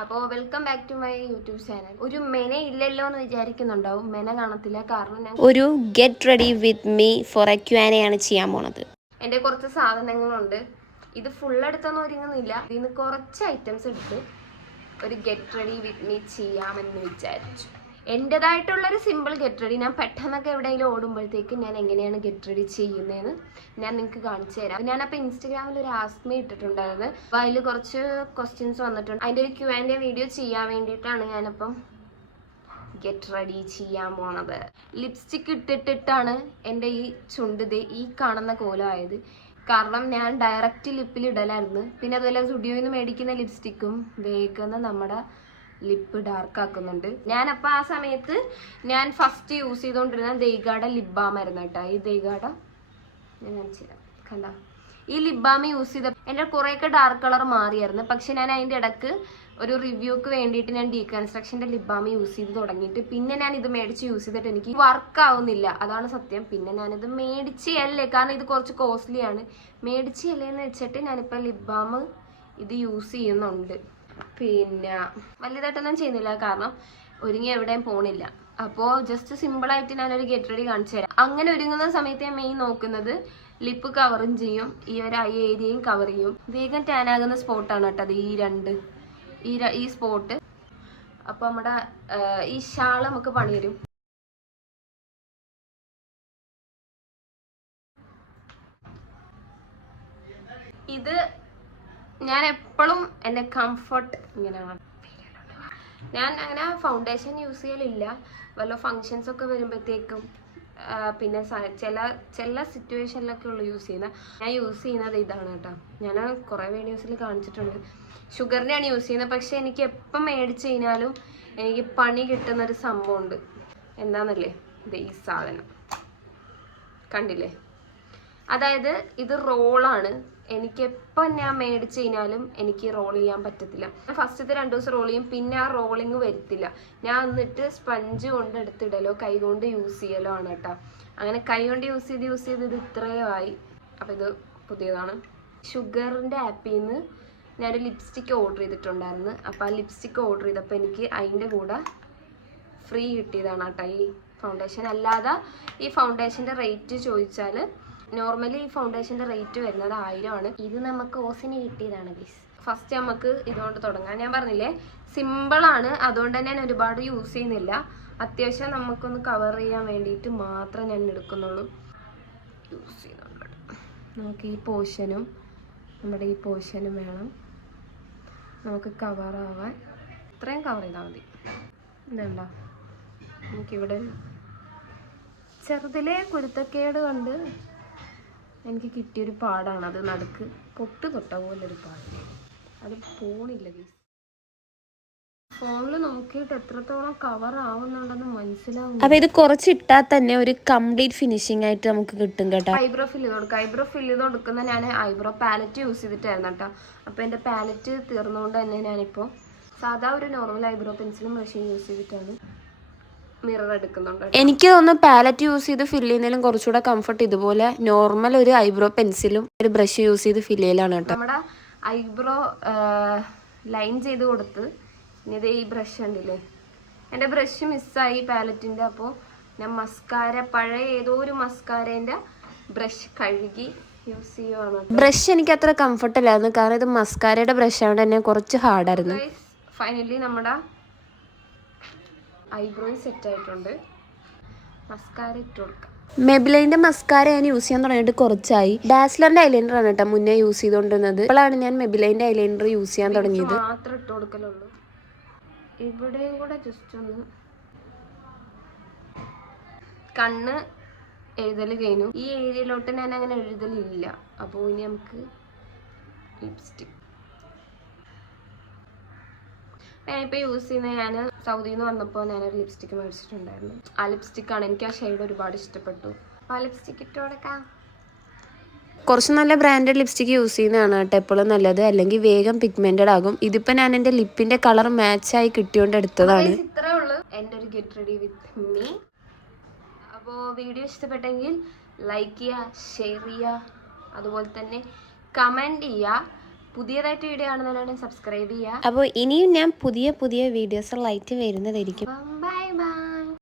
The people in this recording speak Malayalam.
അപ്പോൾ welcome back to my YouTube channel. ഒരു മെന ഇല്ലല്ലോ എന്ന് വിചാരിക്കുന്നുണ്ടാവും. മെന കാണത്തില്ല, കാരണം ഞാൻ ഒരു get ready with me for A Q&A ആണ് ചെയ്യാൻ പോണത്. എൻ്റെ കുറച്ച് സാധനങ്ങളുണ്ട്. ഇത് ഫുൾ എടുത്തൊന്നും ഒരുങ്ങുന്നില്ല. ഇതിന് കുറച്ച് ഐറ്റംസ് എടുത്ത് ഒരു ഗെറ്റ് റെഡി വിത്ത് മീ ചെയ്യാമെന്ന് വിചാരിച്ചു. എൻ്റെതായിട്ടുള്ളൊരു സിമ്പിൾ ഗെറ്റ് റെഡി. ഞാൻ പെട്ടെന്നൊക്കെ എവിടെയെങ്കിലും ഓടുമ്പോഴത്തേക്ക് ഞാൻ എങ്ങനെയാണ് ഗെറ്റ് റെഡി ചെയ്യുന്നതെന്ന് ഞാൻ നിങ്ങൾക്ക് കാണിച്ചു തരാം. ഞാനപ്പോൾ ഇൻസ്റ്റഗ്രാമിൽ ഒരു ആസ്മി ഇട്ടിട്ടുണ്ടായിരുന്നു. അപ്പോൾ അതിൽ കുറച്ച് ക്വസ്റ്റ്യൻസ് വന്നിട്ടുണ്ട്. അതിൻ്റെ ഒരു Q&A വീഡിയോ ചെയ്യാൻ വേണ്ടിയിട്ടാണ് ഞാനപ്പം ഗെറ്റ് റെഡി ചെയ്യാൻ പോണത്. ലിപ്സ്റ്റിക്ക് ഇട്ടിട്ടാണ് എൻ്റെ ഈ ചുണ്ട് ഈ കാണുന്ന കോലമായത്. കാരണം ഞാൻ ഡയറക്റ്റ് ലിപ്പിൽ ഇടലായിരുന്നു. പിന്നെ അതുപോലെ സ്റ്റുഡിയോയിൽ നിന്ന് മേടിക്കുന്ന ലിപ്സ്റ്റിക്കും വേഗം നമ്മുടെ ലിപ്പ് ഡാർക്ക് ആക്കുന്നുണ്ട്. ഞാനപ്പോൾ ആ സമയത്ത് ഞാൻ ഫസ്റ്റ് യൂസ് ചെയ്തുകൊണ്ടിരുന്ന ദേഗാഡ ലിപ് ബാം ആയിരുന്നു കേട്ടോ. ഈ ദേഗാഡ ഞാൻ കാണിച്ചു തരാം, കണ്ട ഈ ലിപ് ബാം യൂസ് ചെയ്ത എൻ്റെ കുറേയൊക്കെ ഡാർക്ക് കളർ മാറിയായിരുന്നു. പക്ഷെ ഞാൻ അതിൻ്റെ ഇടക്ക് ഒരു റിവ്യൂക്ക് വേണ്ടിയിട്ട് ഞാൻ ഡീകൺസ്ട്രക്ഷൻ്റെ ലിപ് ബാം യൂസ് ചെയ്ത് തുടങ്ങിയിട്ട് പിന്നെ ഞാൻ ഇത് മേടിച്ച് യൂസ് ചെയ്തിട്ട് എനിക്ക് വർക്ക് ആവുന്നില്ല. അതാണ് സത്യം. പിന്നെ ഞാനിത് മേടിച്ചല്ലേ, കാരണം ഇത് കുറച്ച് കോസ്റ്റ്ലി ആണ്. മേടിച്ചല്ലേന്ന് വെച്ചിട്ട് ഞാനിപ്പോൾ ലിപ് ബാം ഇത് യൂസ് ചെയ്യുന്നുണ്ട്. പിന്നെ വലിയതായിട്ടൊന്നും ചെയ്യുന്നില്ല, കാരണം ഒരുങ്ങി എവിടെയും പോണില്ല. അപ്പോൾ ജസ്റ്റ് സിമ്പിളായിട്ട് ഞാനൊരു ഗെറ്റ് റെഡി കാണിച്ചു തരാം. അങ്ങനെ ഒരുങ്ങുന്ന സമയത്ത് ഞാൻ മെയിൻ നോക്കുന്നത് ലിപ്പ് കവറും ചെയ്യും, ഈ ഒരു ഐ ഏരിയയും കവർ ചെയ്യും. വേഗം ടാൻ ആകുന്ന സ്പോട്ടാണ് കേട്ടോ അത്, ഈ സ്പോട്ട്. അപ്പോൾ നമ്മുടെ ഈ ഷാള് നമുക്ക് പണി തരും. ഇത് ഞാൻ എപ്പോഴും എൻ്റെ കംഫർട്ട് ഇങ്ങനെയാണ്. ഞാൻ അങ്ങനെ ഫൗണ്ടേഷൻ യൂസ് ചെയ്യലില്ല. വല്ല ഫങ്ഷൻസ് ഒക്കെ വരുമ്പോഴത്തേക്കും പിന്നെ ചില സിറ്റുവേഷനിലൊക്കെ ഉള്ളു യൂസ് ചെയ്യുന്നത്. ഞാൻ യൂസ് ചെയ്യുന്നത് ഇതാണ് കേട്ടോ. ഞാൻ കുറേ വീഡിയോസിൽ കാണിച്ചിട്ടുണ്ട്. ഷുഗറിൻ്റെയാണ് യൂസ് ചെയ്യുന്നത്. പക്ഷെ എനിക്ക് എപ്പം മേടിച്ച് കഴിഞ്ഞാലും എനിക്ക് പണി കിട്ടുന്നൊരു സംഭവമുണ്ട്. എന്താണെന്നല്ലേ, ഇത് ഈ സാധനം കണ്ടില്ലേ? അതായത് ഇത് റോളാണ്. എനിക്ക് എപ്പോൾ ഞാൻ മേടിച്ച് കഴിഞ്ഞാലും എനിക്ക് റോൾ ചെയ്യാൻ പറ്റത്തില്ല. ഫസ്റ്റത്തെ 2 ദിവസം റോൾ ചെയ്യും, പിന്നെ ആ റോളിങ് വരത്തില്ല. ഞാൻ എന്നിട്ട് സ്പഞ്ച് കൊണ്ട് എടുത്തിടലോ കൈ കൊണ്ട് യൂസ് ചെയ്യലോ ആണ് കേട്ടോ. അങ്ങനെ കൈ കൊണ്ട് യൂസ് ചെയ്ത് ഇത് ഇത്രയും ആയി. അപ്പോൾ ഇത് പുതിയതാണ്. ഷുഗറിൻ്റെ ആപ്പിൽ നിന്ന് ഞാനൊരു ലിപ്സ്റ്റിക്ക് ഓർഡർ ചെയ്തിട്ടുണ്ടായിരുന്നു. അപ്പോൾ ആ ലിപ്സ്റ്റിക്ക് ഓർഡർ ചെയ്തപ്പോൾ എനിക്ക് അതിൻ്റെ കൂടെ ഫ്രീ കിട്ടിയതാണ് കേട്ടോ ഈ ഫൗണ്ടേഷൻ. അല്ലാതെ ഈ ഫൗണ്ടേഷൻ്റെ റേറ്റ് ചോദിച്ചാൽ നോർമലി ഈ ഫൗണ്ടേഷൻ്റെ റേറ്റ് വരുന്നത് 1000 ആണ്. ഇത് നമുക്ക് ഓസിന് കിട്ടിയതാണ് ഗൈസ്. ഫസ്റ്റ് നമുക്ക് ഇതുകൊണ്ട് തുടങ്ങാം. ഞാൻ പറഞ്ഞില്ലേ സിമ്പിളാണ്, അതുകൊണ്ട് തന്നെ ഞാൻ ഒരുപാട് യൂസ് ചെയ്യുന്നില്ല. അത്യാവശ്യം നമുക്കൊന്ന് കവർ ചെയ്യാൻ വേണ്ടിയിട്ട് മാത്രം ഞാൻ എടുക്കുന്നുള്ളൂ, യൂസ് ചെയ്യുന്നുണ്ട്. നമുക്ക് ഈ പോർഷനും നമ്മുടെ ഈ പോർഷനും വേണം നമുക്ക് കവറാവാൻ. ഇത്രയും കവർ ചെയ്താൽ മതി. ഇതുണ്ടോ, നമുക്കിവിടെ ചെറുതിലെ കുരുത്തക്കേട് കൊണ്ട് എനിക്ക് കിട്ടിയൊരു പാടാണ് അത്. നടുക്ക് പൊട്ട് തൊട്ട പോലൊരു പാട്, അത് പോണില്ല ഗൈസ്. ഫോണിൽ നോക്കിയിട്ട് എത്രത്തോളം കവർ ആവുന്നുണ്ടെന്ന് മനസ്സിലാവും. അപ്പൊ ഇത് കുറച്ചിട്ടാൽ തന്നെ ഒരു കംപ്ലീറ്റ് ഫിനിഷിംഗ് ആയിട്ട് നമുക്ക് കിട്ടും കേട്ടോ. ഐബ്രോ ഫിൽ ചെയ്ത് കൊടുക്കുക. ഐബ്രോ ഫിൽ ചെയ്ത് കൊടുക്കുന്ന ഞാൻ ഐബ്രോ പാലറ്റ് യൂസ് ചെയ്തിട്ടായിരുന്നു കേട്ടോ. അപ്പോൾ എൻ്റെ പാലറ്റ് തീർന്നുകൊണ്ട് തന്നെ ഞാനിപ്പോൾ സാധാ ഒരു നോർമൽ ഐബ്രോ പെൻസിലും ബ്രഷും യൂസ് ചെയ്തിട്ടാണ് മിറർ എടുക്കുന്നുണ്ട്. എനിക്ക് തോന്നുന്നു പാലറ്റ് യൂസ് ചെയ്ത് ഫിൽ ചെയ്യുന്നതിലും കുറച്ചുകൂടെ കംഫർട്ട് ഇതുപോലെ നോർമൽ ഒരു ഐബ്രോ പെൻസിലും ഒരു ബ്രഷ് യൂസ് ചെയ്ത് ഫിൽ ചെയ്യലാണ് കേട്ടോ. നമ്മുടെ ഐബ്രോ ലൈൻ ചെയ്ത് കൊടുത്ത് ഇനി ഇത് ഈ ബ്രഷ് ഉണ്ടല്ലേ, എൻ്റെ ബ്രഷ് മിസ്സായി പാലറ്റിൻ്റെ. അപ്പോൾ ഞാൻ മസ്കാര, പഴയ ഏതോ ഒരു മസ്കാരേൻ്റെ ബ്രഷ് കഴുകി യൂസ് ചെയ്യുവാണ്. ബ്രഷ് എനിക്ക് അത്ര കംഫർട്ട് അല്ലായിരുന്നു, കാരണം ഇത് മസ്കാരയുടെ ബ്രഷ് ആയതുകൊണ്ട് തന്നെ കുറച്ച് ഹാർഡായിരുന്നു. ഫൈനലി നമ്മുടെ ഐബ്രോ സെറ്റ് ആയിട്ടുണ്ട്. മസ്കാര ഇട്ട് കൊടുക്കാം. മെബിലൈൻ്റെ മസ്കാര ഞാൻ യൂസ് ചെയ്യാൻ തുടങ്ങിയിട്ട് കുറച്ചായി. ഡാസ്ലറിന്റെ ഐലൈനർ ആണ് കേട്ടോ മുന്നേ യൂസ് ചെയ്തുകൊണ്ടിരുന്നത്. ഇപ്പോഴാണ് ഞാൻ മെബിലൈൻ്റെ ഐലൈനർ യൂസ് ചെയ്യാൻ തുടങ്ങിയത്. മാത്രം ഇട്ട് കൊടുക്കലുള്ളൂ. ഇവിടെയും കൂടെ ജസ്റ്റ് ഒന്ന് കണ്ണ് എഴുതൽ കഴിഞ്ഞു. ഈ ഏരിയയിലോട്ട് ഞാൻ അങ്ങനെ എഴുതലില്ല. അപ്പോൾ ഇനി നമുക്ക് ലിപ്സ്റ്റിക്. ഞാനിപ്പോൾ യൂസ് ചെയ്യുന്നത്, ഞാൻ സൗദിയിൽ നിന്ന് വന്നപ്പോൾ ഞാനൊരു ലിപ്സ്റ്റിക്ക് മേടിച്ചിട്ടുണ്ടായിരുന്നു. ആ ലിപ്സ്റ്റിക്കാണ്, എനിക്ക് ആ ഷെയ്ഡ് ഒരുപാട് ഇഷ്ടപ്പെട്ടു. അപ്പോൾ ആ ലിപ്സ്റ്റിക്ക് ഇട്ട് കൊടുക്കാം. കുറച്ച് നല്ല ബ്രാൻഡഡ് ലിപ്സ്റ്റിക്ക് യൂസ് ചെയ്യുന്നതാണ് കേട്ടോ എപ്പോഴും നല്ലത്, അല്ലെങ്കിൽ വേഗം പിഗ്മെന്റഡ് ആകും. ഇതിപ്പോൾ ഞാൻ എൻ്റെ ലിപ്പിൻ്റെ കളർ മാച്ചായി കിട്ടിയോണ്ട് എടുത്തതാണ്. ഇത്രേ ഉള്ളൂ എൻ്റെ ഒരു ഗെറ്റ് റെഡി വിത്ത് മീ. അപ്പോൾ വീഡിയോ ഇഷ്ടപ്പെട്ടെങ്കിൽ ലൈക്ക് ചെയ്യുക, ഷെയർ ചെയ്യുക, അതുപോലെ തന്നെ കമൻറ്റ് ചെയ്യുക. പുതിയതായിട്ട് വീഡിയോ കാണുന്നവരാണെങ്കിൽ സബ്സ്ക്രൈബ് ചെയ്യുക. അപ്പോൾ ഇനിയും ഞാൻ പുതിയ പുതിയ വീഡിയോസുകളായിട്ട് വരുന്നതായിരിക്കും.